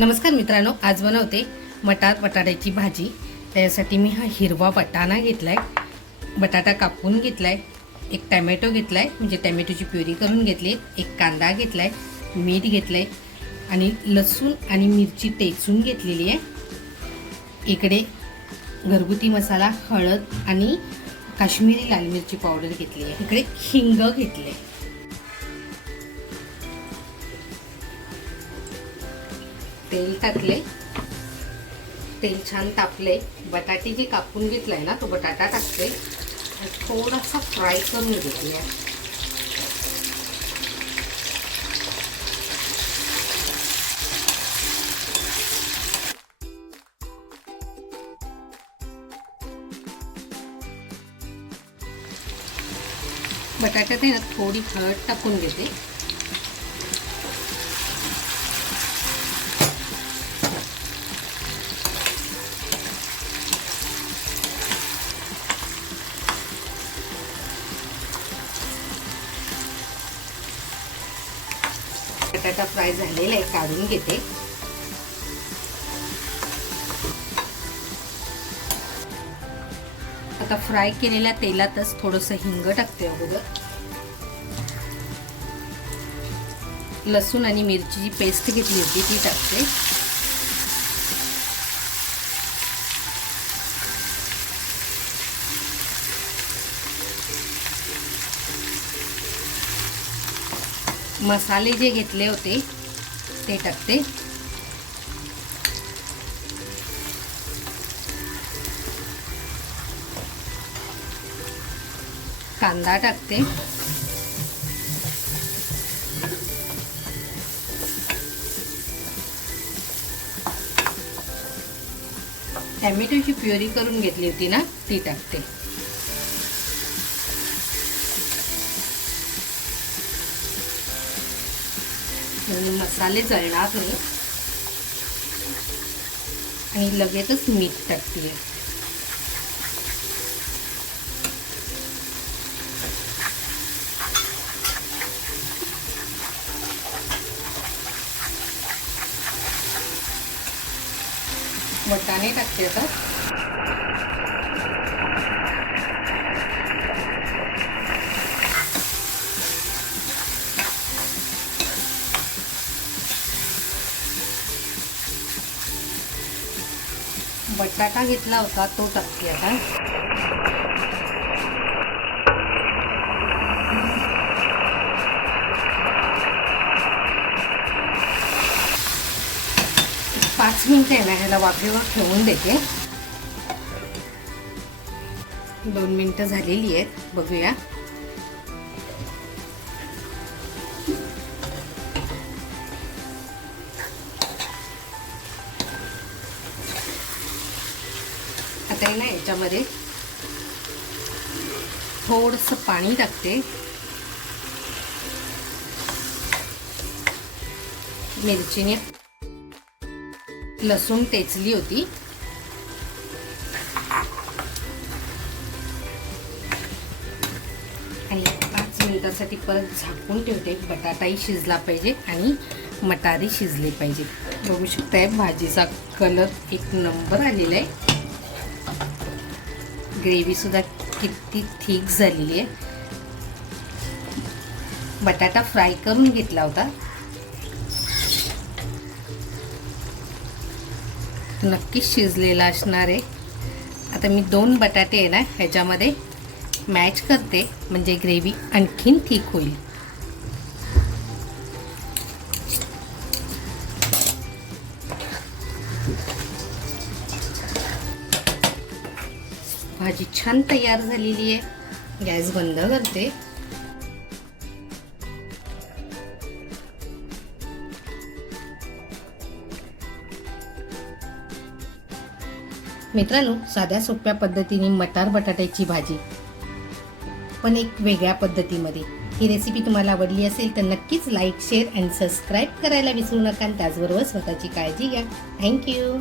नमस्कार मित्रांनो आज बनवते मटार बटाट्याची भाजी. त्यासाठी मी हा हिरवा वटाणा घेतला आहे बटाटा कापून घेतला आहे एक टॅमॅटो आहे म्हणजे टॅमॅटोची प्युरी करून घेतली एक कांदा घेतला आहे मीठ घेतलं आहे आणि लसूण आणि मिरची टेचून घेतलेली आहे. इकडे घरगुती मसाला हळद आणि काश्मीरी लाल मिरची पावडर घेतली आहे. इकडे हिंग घेतले तेल टाकले. तेल छान तापले. बटाटे जे कापून घेतलाय ना तो बटाटा टाकते. थोडासा फ्राय करून घेतले बटाट्यात आहे ना थोडी हळद टाकून घेते. बटाटा फ्राय झालेला आहे काढून घेते. आता फ्राय केलेल्या तेलातच थोडंसं हिंग टाकते अगोदर. लसूण आणि मिरची जी पेस्ट घेतली होती ती टाकते. मसाले जे घेतले होते ते टाकते. कांदा टाकते. टॅमॅटोची प्युरी करून घेतली होती ना ती टाकते. मसाले जळणार नाही. आणि लगेचच मीठ टाकते. वटाणे टाकते आता. बटाटा घेतला होता तो टाकते आता. पाच मिनिटं आहे ना ह्याला वाफेवर ठेवून देते. दोन मिनिटं झालेली आहेत बघूया. आता आहे ना याच्यामध्ये. थोडंसं पाणी टाकते. मिरचीने लसूण टेचली होती. आणि पाच मिनिटासाठी परत झाकून ठेवते. बटाटाही शिजला पाहिजे आणि मटारी शिजले पाहिजे. बघू शकताय भाजीचा कलर एक नंबर आलेला आहे. ग्रेव्हीसुद्धा किती थिक झालेली आहे. बटाटा फ्राय करून घेतला होता. नक्कीच शिजलेला असणार आहे. आता मी दोन बटाटे आहे ना ह्याच्यामध्ये मॅच करते. म्हणजे ग्रेव्ही आणखीन ठीक होईल. भाजी छान तयार झालेली आहे. गॅस बंद करते. मित्रांनो साध्या सोप्या पद्धतीने मटार बटाट्याची भाजी. पण एक वेगळ्या पद्धतीमध्ये. ही रेसिपी तुम्हाला आवडली असेल तर नक्कीच लाईक शेअर अँड सबस्क्राईब करायला विसरू नका आणि त्याचबरोबर स्वतःची काळजी घ्या. थँक्यू